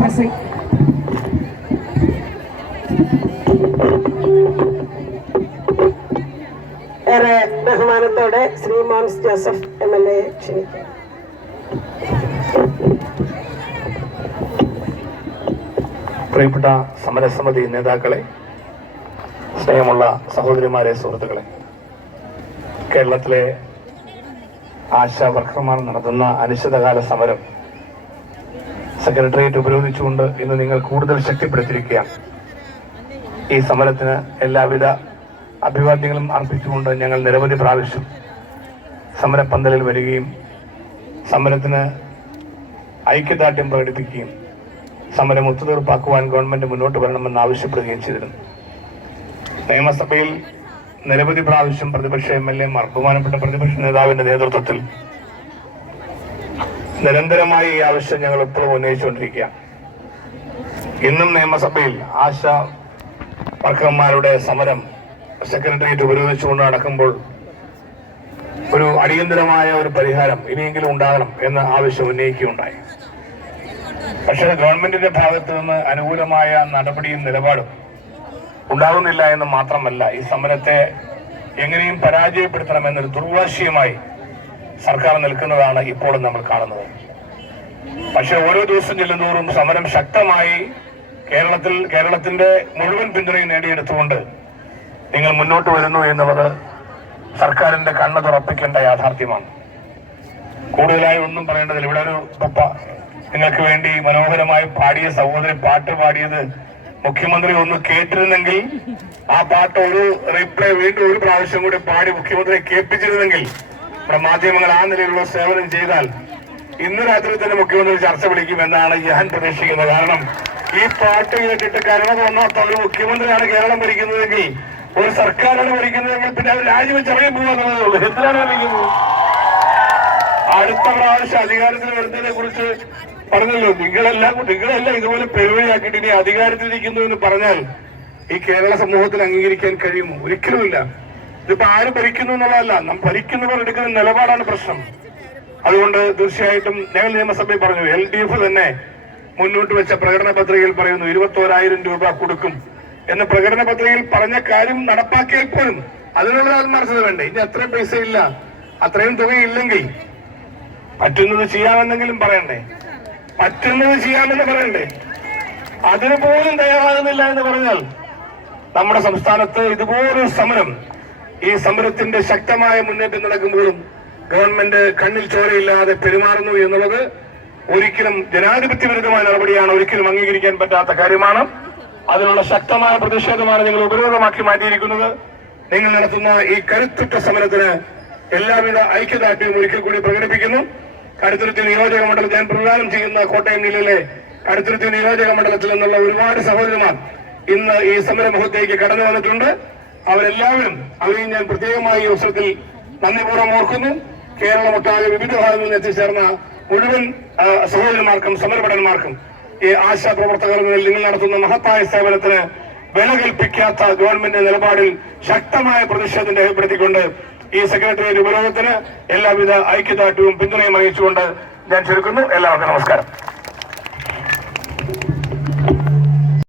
പസൈ ഏറെ ബഹുമാനത്തോടെ Shri Mons Joseph M L A ക്ഷണിക്കുന്നു. പ്രിയപ്പെട്ട സമരസമിതി നേതാക്കളെ സ്നേഹമുള്ള സഹോദരിമാരെ സുഹൃത്തുക്കളെ കേരളത്തിലെ ആശാ വർക്കർമാർ നടത്തുന്ന അനിശ്ചിതകാല സമരം സെക്രട്ടേറിയറ്റ് ഉപരോധിച്ചുകൊണ്ട് ഇന്ന് നിങ്ങൾ കൂടുതൽ ശക്തിപ്പെടുത്തിയിരിക്കുകയാണ്. ഈ സമരത്തിന് എല്ലാവിധ അഭിവാദ്യങ്ങളും അർപ്പിച്ചുകൊണ്ട് ഞങ്ങൾ നിരവധി പ്രാവശ്യം സമരപ്പന്തലിൽ വരികയും സമരത്തിന് ഐക്യദാർഢ്യം പ്രകടിപ്പിക്കുകയും സമരം ഒത്തുതീർപ്പാക്കുവാൻ ഗവൺമെന്റ് മുന്നോട്ട് വരണമെന്ന് ആവശ്യപ്പെടുകയും ചെയ്തിരുന്നു. നിയമസഭയിൽ നിരവധി പ്രാവശ്യം പ്രതിപക്ഷ എം എൽ എമാർ ബഹുമാനപ്പെട്ട പ്രതിപക്ഷ നേതാവിന്റെ നേതൃത്വത്തിൽ നിരന്തരമായി ഈ ആവശ്യം ഞങ്ങൾ ഇപ്പോഴും ഉന്നയിച്ചുകൊണ്ടിരിക്കുക ഇന്നും നിയമസഭയിൽ ആശ വർക്കർമാരുടെ സമരം സെക്രട്ടേറിയറ്റ് ഉപരോധിച്ചുകൊണ്ട് നടക്കുമ്പോൾ ഒരു അടിയന്തരമായ ഒരു പരിഹാരം ഇനിയെങ്കിലും ഉണ്ടാകണം എന്ന ആവശ്യം ഉന്നയിക്കുകയുണ്ടായി. പക്ഷേ ഗവൺമെന്റിന്റെ ഭാഗത്ത് നിന്ന് അനുകൂലമായ നടപടിയും നിലപാടും ഉണ്ടാകുന്നില്ല എന്ന് മാത്രമല്ല ഈ സമരത്തെ എങ്ങനെയും പരാജയപ്പെടുത്തണമെന്നൊരു ദുർവാശിയുമായി സർക്കാർ നിൽക്കുന്നതാണ് ഇപ്പോൾ നമ്മൾ കാണുന്നത്. പക്ഷെ ഓരോ ദിവസം ചെല്ലുന്തോറും സമരം ശക്തമായി കേരളത്തിൽ കേരളത്തിന്റെ മുഴുവൻ പിന്തുണയും നേടിയെടുത്തുകൊണ്ട് നിങ്ങൾ മുന്നോട്ട് വരുന്നു എന്നുള്ളത് സർക്കാരിന്റെ കണ്ണ് തുറപ്പിക്കേണ്ട യാഥാർത്ഥ്യമാണ്. കൂടുതലായി ഒന്നും പറയേണ്ടതില്ല. ഇവിടെ ഒരു നിങ്ങൾക്ക് വേണ്ടി മനോഹരമായി പാടിയ സഹോദരി പാട്ട് പാടിയത് മുഖ്യമന്ത്രി ഒന്ന് കേട്ടിരുന്നെങ്കിൽ ആ പാട്ട് ഒരു റീപ്ലേ വീണ്ടും ഒരു പ്രാവശ്യം കൂടി പാടി മുഖ്യമന്ത്രിയെ കേൾപ്പിച്ചിരുന്നെങ്കിൽ നമ്മുടെ മാധ്യമങ്ങൾ ആ നിലയിലുള്ള സേവനം ചെയ്താൽ ഇന്ന് രാത്രി തന്നെ മുഖ്യമന്ത്രി ചർച്ച വിളിക്കുമെന്നാണ് ഞാൻ പ്രതീക്ഷിക്കുന്നത് കാരണം. ഈ പാട്ട് കേട്ടിട്ട് കരുണ തോന്നാത്ത ഒരു മുഖ്യമന്ത്രിയാണ് കേരളം ഭരിക്കുന്നതെങ്കിൽ ഒരു സർക്കാരാണ് ഭരിക്കുന്നതെങ്കിൽ പിന്നെ അവർ രാജിവെച്ച് ഇറങ്ങി ഭരിക്കുന്നത്? അടുത്ത പ്രാവശ്യം അധികാരത്തിൽ വരുന്നതിനെ കുറിച്ച് പറഞ്ഞല്ലോ. നിങ്ങളെല്ലാം നിങ്ങളെല്ലാം ഇതുപോലെ പെരുവഴിയാക്കിയിട്ട് ഇനി അധികാരത്തിലിരിക്കുന്നു എന്ന് പറഞ്ഞാൽ ഈ കേരള സമൂഹത്തിൽ അംഗീകരിക്കാൻ കഴിയുമോ? ഒരിക്കലുമില്ല. ഇതിപ്പോ ആര് ഭരിക്കുന്നു എന്നുള്ളതല്ല നാം ഭരിക്കുന്നവർ എടുക്കുന്ന നിലപാടാണ് പ്രശ്നം. അതുകൊണ്ട് തീർച്ചയായിട്ടും ഞങ്ങൾ നിയമസഭയിൽ പറഞ്ഞു എൽ ഡി എഫ് തന്നെ മുന്നോട്ട് വെച്ച പ്രകടന പത്രികയിൽ പറയുന്നു ഇരുപത്തോരായിരം രൂപ കൊടുക്കും എന്ന പ്രകടന പത്രികയിൽ പറഞ്ഞ കാര്യം നടപ്പാക്കിയാൽ പോലും അതിനുള്ള ആത്മാർത്ഥത വേണ്ടേ? ഇനി അത്രയും പൈസ ഇല്ല അത്രയും തുകയില്ലെങ്കിൽ പറ്റുന്നത് ചെയ്യാമെന്നെങ്കിലും പറയണ്ടേ? പറ്റുന്നത് ചെയ്യാമെന്ന് പറയണ്ടേ? അതിന് പോലും തയ്യാറാകുന്നില്ല എന്ന് പറഞ്ഞാൽ നമ്മുടെ സംസ്ഥാനത്ത് ഇതുപോലൊരു സമരം ഈ സമരത്തിന്റെ ശക്തമായ മുന്നേറ്റം നടക്കുമ്പോഴും ഗവൺമെന്റ് കണ്ണിൽ ചോരയില്ലാതെ പെരുമാറുന്നു എന്നുള്ളത് ഒരിക്കലും ജനാധിപത്യ വിരുദ്ധമായ നടപടിയാണ് ഒരിക്കലും അംഗീകരിക്കാൻ പറ്റാത്ത കാര്യമാണ്. അതിനുള്ള ശക്തമായ പ്രതിഷേധമാണ് നിങ്ങൾ ഉപരോധമാക്കി മാറ്റിയിരിക്കുന്നത്. നിങ്ങൾ നടത്തുന്ന ഈ കരുത്തുറ്റ സമരത്തിന് എല്ലാവിധ ഐക്യദാർഢ്യവും ഒരിക്കൽ കൂടി പ്രകടിപ്പിക്കുന്നു. കടുത്തുരുത്തി നിയോജക മണ്ഡലം ഞാൻ പ്രദാനം ചെയ്യുന്ന കോട്ടയം ജില്ലയിലെ കടുത്തുരുത്തി നിയോജക മണ്ഡലത്തിൽ നിന്നുള്ള ഒരുപാട് സഹോദരന്മാർ ഇന്ന് ഈ സമരമുഖത്തേക്ക് കടന്നു വന്നിട്ടുണ്ട്. അവരെല്ലാവരും അവരെയും ഞാൻ പ്രത്യേകമായി ഈ അവസരത്തിൽ നന്ദിപൂർവം ഓർക്കുന്നു. കേരളമൊട്ടാകെ വിവിധ ഭാഗങ്ങളിൽ നിന്ന് എത്തിച്ചേർന്ന മുഴുവൻ സഹോദരന്മാർക്കും സമരഭടന്മാർക്കും ഈ ആശാ പ്രവർത്തകർ നിങ്ങൾ നടത്തുന്ന മഹത്തായ സേവനത്തിന് വില കൽപ്പിക്കാത്ത ഗവൺമെന്റ് നിലപാടിൽ ശക്തമായ പ്രതിഷേധം രേഖപ്പെടുത്തിക്കൊണ്ട് ഈ സെക്രട്ടേറിയറ്റ് ഉപരോധത്തിന് എല്ലാവിധ ഐക്യദാർഢ്യവും പിന്തുണയും അറിയിച്ചുകൊണ്ട് ഞാൻ ചുരുക്കുന്നു എല്ലാവർക്കും നമസ്കാരം.